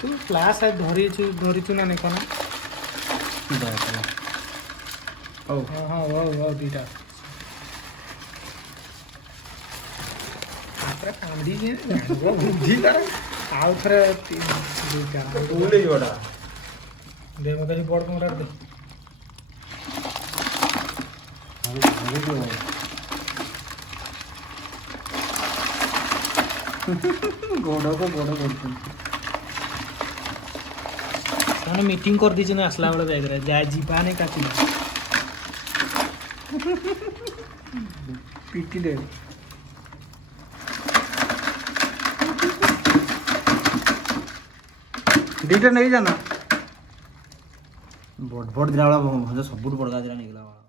तू क्लास है धरिचु ना नहीं कौन हाँ वो दीटा कांदी वो बुद्धि कर आउ थरे बोले योड़ा दे मत बोर्ड में रख दे गोड़ को करते मैंने मीटिंग कर दी ना असला वाला बैग रे जाय जीपा नहीं काटी पीटी दे दीटा नहीं जाना बोट बोट दिला वाला सब बड़ गजरा निकला